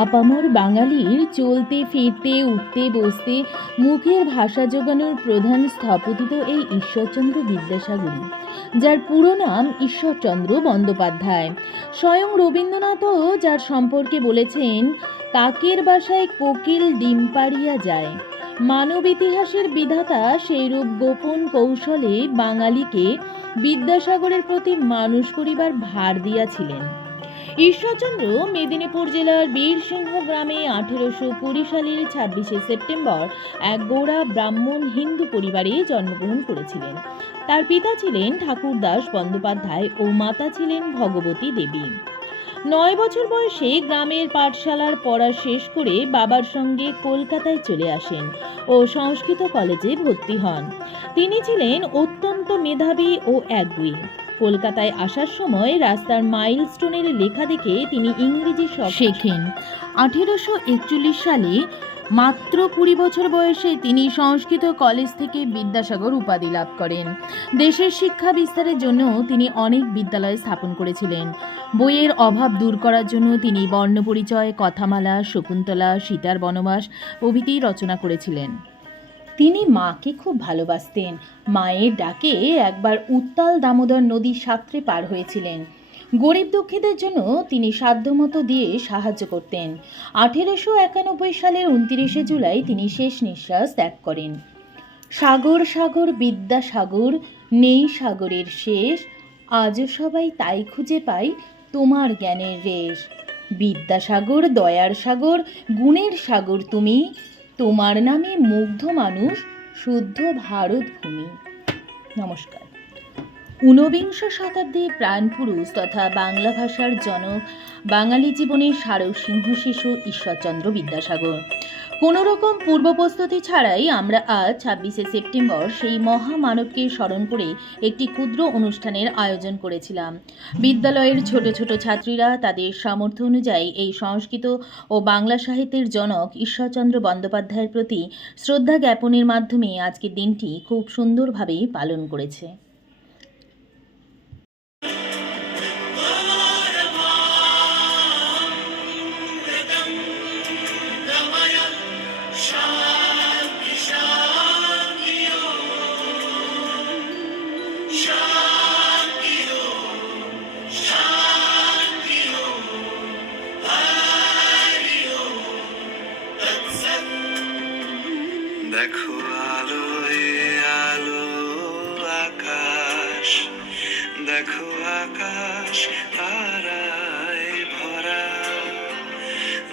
আপামর বাঙালির চলতে ফিরতে উঠতে বসতে মুখের ভাষা জোগানোর প্রধান স্থপতি তো এই ঈশ্বরচন্দ্র বিদ্যাসাগরই, যার পুরো নাম ঈশ্বরচন্দ্র বন্দ্যোপাধ্যায়। স্বয়ং রবীন্দ্রনাথও যার সম্পর্কে বলেছেন, কাকের বাসায় কোকিল ডিম পাড়িয়া যায়। মানব ইতিহাসের বিধাতা সেইরূপ গোপন কৌশলে বাঙালিকে বিদ্যাসাগরের প্রতি মানুষ করিবার ভার দিয়াছিলেন। ঈশ্বরচন্দ্র মেদিনীপুর জেলার বীরসিংহ গ্রামে 1820 সালের 26শে সেপ্টেম্বর এক গোঁড়া ব্রাহ্মণ হিন্দু পরিবারে জন্মগ্রহণ করেছিলেন। তার পিতা ছিলেন ঠাকুরদাস বন্দ্যোপাধ্যায় ও মাতা ছিলেন ভগবতী দেবী। 9 বছর বয়সে গ্রামের পাঠশালার পড়া শেষ করে বাবার সঙ্গে কলকাতায় চলে আসেন ও সংস্কৃত কলেজে ভর্তি হন। তিনি ছিলেন অত্যন্ত মেধাবী ও একগুঁয়ে। কলকাতায় আসার সময় রাস্তার মাইলস্টোনের লেখা দেখে তিনি ইংরেজি শেখেন। 1841 সালে মাত্র 20 বছর বয়সে তিনি সংস্কৃত কলেজ থেকে বিদ্যাসাগর উপাধি লাভ করেন। দেশের শিক্ষা বিস্তারের জন্য তিনি অনেক বিদ্যালয় স্থাপন করেছিলেন। বইয়ের অভাব দূর করার জন্য তিনি বর্ণপরিচয়, কথামালা, শকুন্তলা, সীতার বনবাস প্রভৃতি রচনা করেছিলেন। তিনি মাকে খুব ভালোবাসতেন। মায়ের ডাকে একবার উত্তাল দামোদর নদী সাঁতরে পার হয়েছিলেন। গরিব দুঃখীদের জন্য তিনি সাধ্যমতো দিয়ে সাহায্য করতেন। 1891 সালের 29শে জুলাই তিনি শেষ নিঃশ্বাস ত্যাগ করেন। সাগর সাগর বিদ্যাসাগর, নেই সাগরের শেষ, আজও সবাই তাই খুঁজে পাই তোমার জ্ঞানের রেশ। বিদ্যাসাগর দয়ার সাগর, গুণের সাগর তুমি, তোমার নামে মুগ্ধ মানুষ, শুদ্ধ ভারত ভূমি। নমস্কার। 19বিংশ শতাব্দীর প্রাণপুরুষ তথা বাংলা ভাষার জনক, বাঙালি জীবনের সারসিংহ শিশু ঈশ্বরচন্দ্র বিদ্যাসাগর। কোনো রকম পূর্ব প্রস্তুতি ছাড়াই আমরা আজ 26শে সেপ্টেম্বর সেই মহামানবকে স্মরণ করে একটি ক্ষুদ্র অনুষ্ঠানের আয়োজন করেছিলাম। বিদ্যালয়ের ছোট ছোট ছাত্রীরা তাদের সামর্থ্য অনুযায়ী এই সংস্কৃত ও বাংলা সাহিত্যের জনক ঈশ্বরচন্দ্র বন্দ্যোপাধ্যায়ের প্রতি শ্রদ্ধা জ্ঞাপনের মাধ্যমে আজকের দিনটি খুব সুন্দরভাবে পালন করেছে। দেখো আলো আলো আকাশ, দেখো আকাশ তারায় ভরা,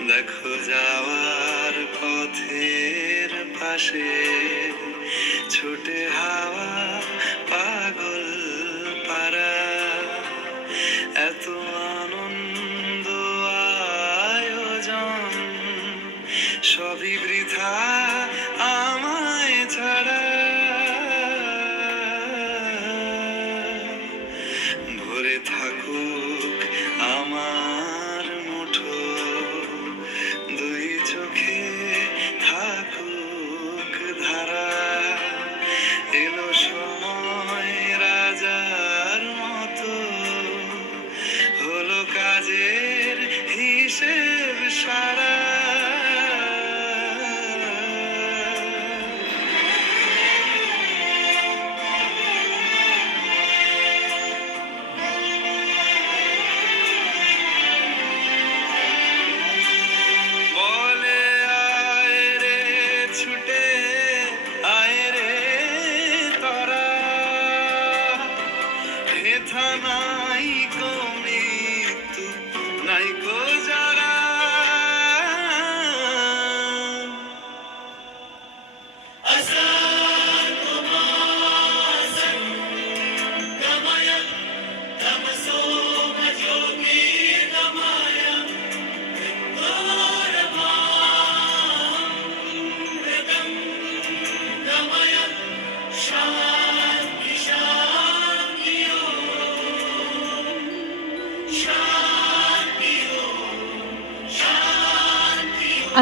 দেখো যাওয়ার পথের পাশে ছুটে হাওয়া পাগল পারা। এত আনন্দ আয়োজন সবই বৃথা আমায় ছাড়া। ভরে থাকুক আমার মুঠো, দুই চোখে থাকুক ধারা। এলো সময় রাজার মতো, হলো কাজের হিসেব সারা। নাইকো মৃত্যু নাইকো যারা,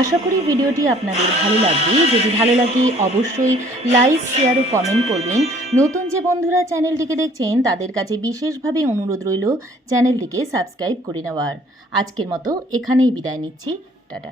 আশা করি ভিডিওটি আপনাদের ভালো লাগবে। যদি ভালো লাগে অবশ্যই লাইক, শেয়ার ও কমেন্ট করবেন। নতুন যে বন্ধুরা চ্যানেলটিকে দেখছেন তাদের কাছে বিশেষভাবে অনুরোধ রইল চ্যানেলটিকে সাবস্ক্রাইব করে নেওয়ার। আজকের মতো এখানেই বিদায় নিচ্ছি। টাটা।